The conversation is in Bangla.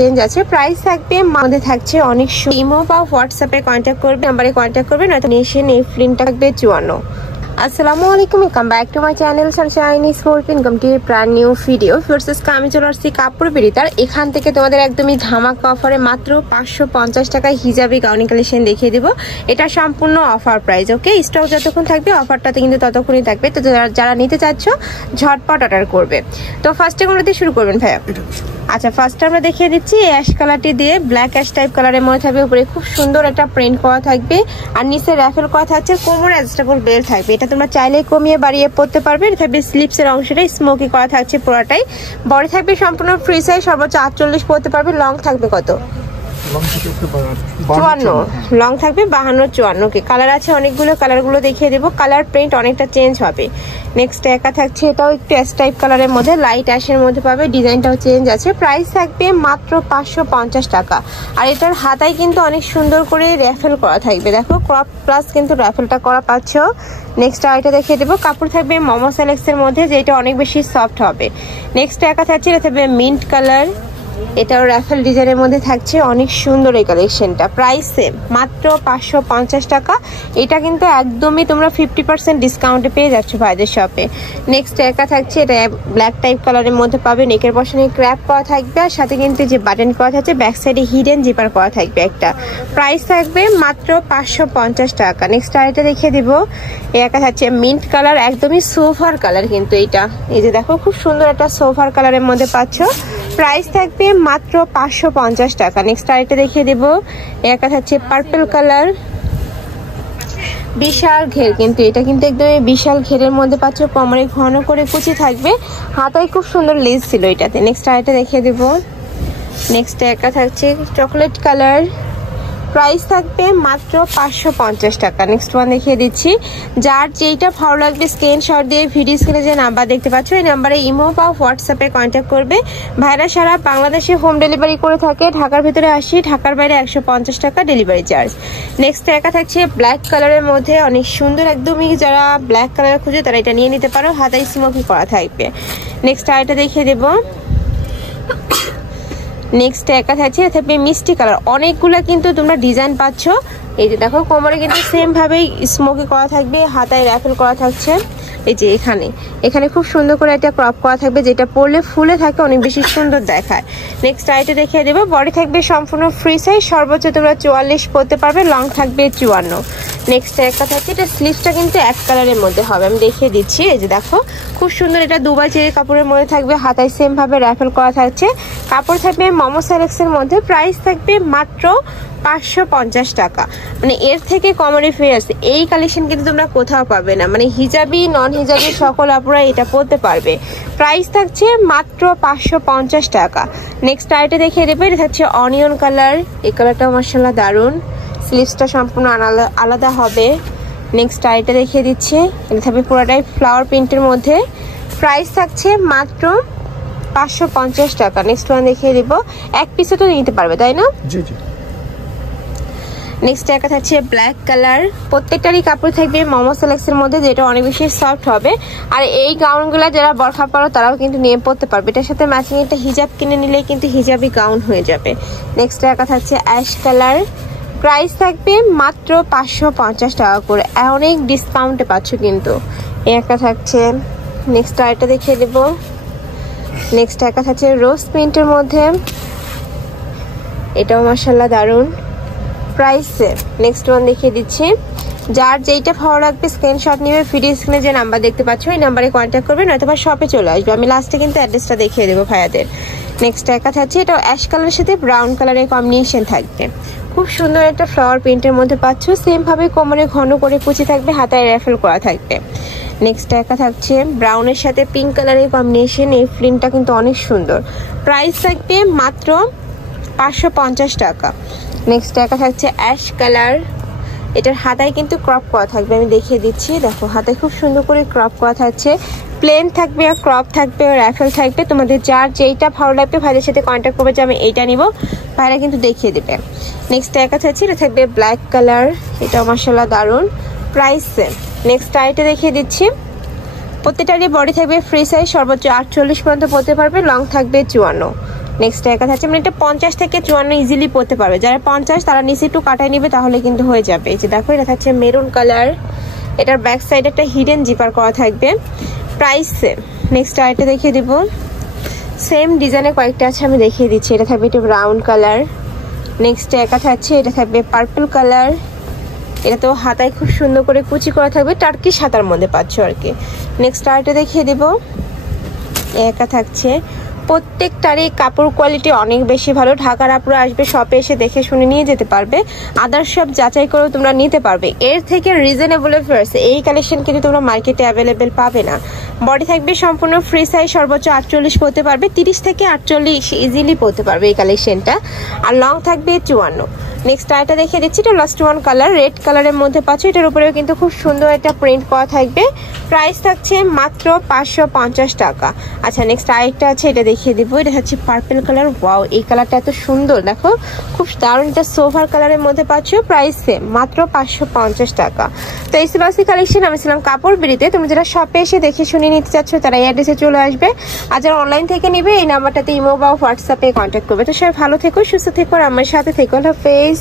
চেঞ্জ আছে। প্রাইস থাকবে আমাদের থাকছে অনেক ইমো বা হোয়াটসঅ্যাপে কন্ট্যাক্ট করবে, নাম্বারে কন্ট্যাক্ট করবে, নয়তো নেশন এই প্রিন্টটা থাকবে 54। আসসালামু আলাইকুম, welcome back to my channel Sunshine sport income two brand new video. First আমি চলে আসছি কাপড় বিড়িতার। এখান থেকে তোমাদের একদমই ধামাকা অফারে মাত্র 550 টাকায় হিজাবি গাউনি কালেকশন দেখিয়ে দিব। এটা সম্পূর্ণ অফার প্রাইস, ওকে। স্টক যতক্ষণ থাকবে অফারটাতে কিন্তু ততক্ষণই থাকবে। তো যারা নিতে চাচ্ছ ঝটপট অর্ডার করবে। তো ফার্স্টে কোনটা দিয়ে শুরু করবেন ভাইয়া? আচ্ছা, ফার্স্ট আমরা দেখিয়ে দিচ্ছি অ্যাশ কালারটি দিয়ে, ব্ল্যাক অ্যাশ টাইপ কালারের মধ্যে থাকবে। উপরে খুব সুন্দর একটা প্রিন্ট করা থাকবে আর নিচে র্যাফেল করা থাকছে, কোমর অ্যাডজাস্টেবল বেল্ট থাকবে। এটা তোমরা চাইলে কমিয়ে বাড়িয়ে পড়তে পারবে। এটা থাকবে স্লিপসের অংশটাই স্মোকি করা থাকছে পুরোটাই। বডি থাকবে সম্পূর্ণ ফ্রি সাইজ, সর্বোচ্চ 48 পড়তে পারবে। লং থাকবে কত? 54। লং থাকবে 52 54। কে কালার আছে অনেকগুলো, কালারগুলো দেখিয়ে দেবো। কালার প্রিন্ট অনেকটা চেঞ্জ হবে। নেক্সট একা থাকছে, এটাও একটু অ্যাশ টাইপ কালারের মধ্যে, লাইট অ্যাশের মধ্যে পাবে। ডিজাইনটাও চেঞ্জ আছে। প্রাইস থাকবে মাত্র 550 টাকা। আর এটার হাতায় কিন্তু অনেক সুন্দর করে র্যাফেল করা থাকবে। দেখো ক্রপ প্লাস কিন্তু র্যাফেলটা করা পাচ্ছ। নেক্সট আইটা দেখিয়ে দেবো। কাপড় থাকবে মোমো সেলেক্সের মধ্যে, যেটা অনেক বেশি সফট হবে। নেক্সট একা থাকছে, এটা থাকবে মিন্ট কালার, এটাও র্যাফেল ডিজাইনের মধ্যে থাকছে। অনেক সুন্দর এই কালেকশনটা। প্রাইস সেম, মাত্র 550 টাকা। এটা কিন্তু একদমই তোমরা 50% ডিসকাউন্টে পেয়ে যাচ্ছ ভাইদের শপে। নেক্সট একা থাকছে, এটা ব্ল্যাক টাইপ কালারের মধ্যে পাবে। নেকের পশনে ক্র্যাপ করা থাকবে আর সাথে কিন্তু যে বাটন করা থাকছে, ব্যাক সাইডে হিডেন জিপার করা থাকবে একটা। প্রাইস থাকবে মাত্র 550 টাকা। নেক্সট আরেকটা দেখিয়ে দিব। একা থাকছে মিন্ট কালার, একদমই সোফার কালার কিন্তু এইটা। এই যে দেখো খুব সুন্দর একটা সোফার কালারের মধ্যে পাচ্ছ। প্রাইস থাকবে মাত্র 550 টাকা। নেক্সট আরেকটা দেখিয়ে দেবো। একা থাকছে পার্পল কালার, বিশাল ঘের কিন্তু এটা কিন্তু একদমই বিশাল ঘেরের মধ্যে পাচ্ছ। কোমরে ঘন করে কুচি থাকবে, হাতায় খুব সুন্দর লেস ছিল এটাতে। নেক্সট আরেকটা দেখিয়ে দেবো। নেক্সট একা থাকছে চকলেট কালার, প্রাইস থাকবে মাত্র 550 টাকা। নেক্সট ওয়ান দেখিয়ে দিচ্ছি। যার যেইটা ভালো লাগবে স্ক্রিনশট দিয়ে ভিডিও স্ক্রিনে যে নাম্বার দেখতে পাচ্ছ, এই নাম্বারে ইমো বা হোয়াটসঅ্যাপে কন্ট্যাক্ট করবে। ভাইরা সারা বাংলাদেশে হোম ডেলিভারি করে থাকে। ঢাকার ভিতরে 80, ঢাকার বাইরে 150 টাকা ডেলিভারি চার্জ। নেক্সট একা থাকছে ব্ল্যাক কালারের মধ্যে, অনেক সুন্দর একদমই। যারা ব্ল্যাক কালার খুঁজে তারা এটা নিয়ে নিতে পারো, হাতায় স্মোকি করা থাকবে। নেক্সট আরেকটা দেখিয়ে দেবো। নেক্সট একা থাকছে, থাকবে মিষ্টি কালার। অনেকগুলো কিন্তু তোমরা ডিজাইন পাচ্ছ। এই যে দেখো কোমরে কিন্তু সেম ভাবেই স্মোকি করা থাকবে, হাতায় র্যাফেল করা থাকছে। এই যে এখানে খুব সুন্দর করে একটা ক্রপ করা থাকবে, যেটা পরলে ফুলে থাকে, অনেক বেশি সুন্দর দেখায়। নেক্সট আইটা দেখিয়ে দেবো। বডি থাকবে সম্পূর্ণ ফ্রি সাইজ, সর্বোচ্চ তোমরা 44 পরতে পারবে। লং থাকবে 54। নেক্সট একটা থাকছে, এটা স্লিভসটা কিন্তু এক কালারের মধ্যে হবে, আমি দেখিয়ে দিচ্ছি। এই যে দেখো খুব সুন্দর, এটা দুবাই চেরি কাপড়ের মধ্যে থাকবে, হাতায় সেম ভাবে র্যাফেল করা থাকছে। কাপড় থাকবে মোমো সেলেক্সের মধ্যে। প্রাইস থাকবে মাত্র 550 টাকা। মানে এর থেকে কমরে ফেয়ার্স এই কালেকশন কিন্তু তোমরা কোথাও পাবে না। মানে হিজাবি নন হিজাবি সকল আপুরা এটা পরতে পারবে। প্রাইস থাকছে মাত্র 550 টাকা। নেক্সট আইটা দেখিয়ে দেবে। এটা থাকছে অনিয়ন কালার, এই কালারটাও মাশাআল্লাহ দারুন। স্লিভসটা সম্পূর্ণ আলাদা হবে। নেক্সট আইটা দেখিয়ে দিচ্ছি। এটা থাকবে পুরোটাই ফ্লাওয়ার প্রিন্টের মধ্যে। প্রাইস থাকছে মাত্র 550 টাকা। নেক্সট ওয়ান দেখিয়ে দিব। এক পিসে তো নিতে পারবে, তাই না? জি জি। নেক্সট একটা থাকছে ব্ল্যাক কালার, প্রত্যেকটারই কাপড় থাকবে মোমো সেলেক্সের মধ্যে, যেটা অনেক বেশি সফট হবে। আর এই গাউনগুলো যারা বরখা পরো তারাও কিন্তু নিয়ে পড়তে পারবে। এটার সাথে ম্যাচিং একটা হিজাব কিনে নিলে কিন্তু হিজাবি গাউন হয়ে যাবে। নেক্সট একটা থাকছে অ্যাশ কালার, প্রাইস থাকবে মাত্র 550 টাকা করে। অনেক ডিসকাউন্টে পাচ্ছ কিন্তু। এই একটা থাকছে। নেক্সট আরেকটা দেখিয়ে দেবো। নেক্সট একটা থাকছে রোজ প্রিন্টের মধ্যে, এটাও মাশাআল্লাহ দারুন। Price same. নেক্সট ওয়ান দেখিয়ে দিচ্ছি। যার যেইটা ভালো লাগবে স্ক্রিনশট নিবে, ভিডিও স্ক্রিনে যে নাম্বার দেখতে পাচ্ছ এই নাম্বারে কন্ট্যাক্ট করবে, নয়তো বা শপে চলে আসবে। আমি লাস্টে কিন্তু অ্যাড্রেসটা দেখিয়ে দেবো ভাইয়াদের। নেক্সট একা থাকছে, এটা অ্যাশ কালারের সাথে ব্রাউন কালারের কম্বিনেশন থাকবে। খুব সুন্দর একটা ফ্লাওয়ার প্রিন্টের মধ্যে পাচ্ছ। সেম ভাবে কোমরে ঘন করে কুচি থাকবে, হাতায় র্যাফেল করা থাকবে। নেক্সট একা থাকছে ব্রাউনের সাথে পিঙ্ক কালারের কম্বিনেশন। এই প্রিন্টটা কিন্তু অনেক সুন্দর। প্রাইস থাকবে মাত্র 550 টাকা। নেক্সট একা থাকছে অ্যাশ কালার, এটার হাতায় কিন্তু ক্রপ করা থাকবে, আমি দেখিয়ে দিচ্ছি। দেখো হাতায় খুব সুন্দর করে ক্রপ করা থাকছে। প্লেন থাকবে আর ক্রপ থাকবে আর র্যাফেল থাকবে। তোমাদের যার যেইটা ভালো লাগবে ভাইদের সাথে কন্ট্যাক্ট করবে যে আমি এইটা নিব, ভাইরা কিন্তু দেখিয়ে দেবে। নেক্সট একা থাকছে, এটা থাকবে ব্ল্যাক কালার, এটাও মাশাআল্লাহ দারুন। Price same. নেক্সট আইটা দেখিয়ে দিচ্ছি। প্রত্যেকটারই বডি থাকবে ফ্রি সাইজ, সর্বোচ্চ 48 পর্যন্ত পরতে পারবে। লং থাকবে 54। নেক্সট একা থাকছে, মানে এটা 50 থেকে 54 ইজিলি পরতে পারবে। যারা 50 তারা নিচে একটু কাটাই নেবে তাহলে কিন্তু হয়ে যাবে। এই যে দেখো এটা থাকছে মেরুন কালার, এটার ব্যাক সাইডে একটা হিডেন জিপার করা থাকবে, প্রাইস সেম। নেক্সট আরেকটা দেখিয়ে দিব, সেম ডিজাইনে কয়েকটা আছে আমি দেখিয়ে দিচ্ছি। এটা থাকবে এটা ব্রাউন কালার, নেক্সট একা থাকছে এটা থাকবে পার্পল কালার, এটা তো হাতায় খুব সুন্দর করে কুচি করা থাকবে, টার্কিশ হাতার মধ্যে পাচ্ছ আর কি। নেক্সট আরেকটা দেখিয়ে দিব, একা থাকছে। প্রত্যেকটারই কাপড় কোয়ালিটি অনেক বেশি ভালো। ঢাকার আপুরা আসবে শপে এসে দেখে শুনে নিয়ে যেতে পারবে, আদার সব যাচাই করেও তোমরা নিতে পারবে। এর থেকে রিজনেবল প্রাইস এই কালেকশন কিন্তু তোমরা মার্কেটে অ্যাভেলেবেল পাবে না। বডি থাকবে সম্পূর্ণ ফ্রি সাইজ, সর্বোচ্চ 48 পরতে পারবে, 30 থেকে 48 ইজিলি পরতে পারবে এই কালেকশনটা, আর লং থাকবে 54। নেক্সট আরেকটা দেখিয়ে দিচ্ছি, এটা লাস্ট ওয়ান কালার, রেড কালারের মধ্যে পাচ্ছ। এটার উপরেও কিন্তু খুব সুন্দর একটা প্রিন্ট করা থাকবে, প্রাইস থাকছে মাত্র 550 টাকা। আচ্ছা নেক্সট আরেকটা আছে, এটা দেখিয়ে দিব, এটা হচ্ছে পার্পল কালার। ওয়াও, এই কালারটা এত সুন্দর, দেখো খুব দারুণ, এটা সোভার কালারের মধ্যে পাচ্ছ, প্রাইস সেম মাত্র 550 টাকা। তো এই সিবাসি কালেকশন, আমি ছিলাম কাপড় বিড়িতে। তুমি যারা শপে এসে দেখে শুনে নিতে চাচ্ছ তারা এই অ্যাড্রেসে চলে আসবে, আর যারা অনলাইন থেকে নিবে এই নাম্বারটাতে ইমো বা হোয়াটসঅ্যাপে কন্ট্যাক্ট করবে। তো সবাই ভালো থেকো, সুস্থ থেকো, আর আমার সাথে থেকো। হাফেজ।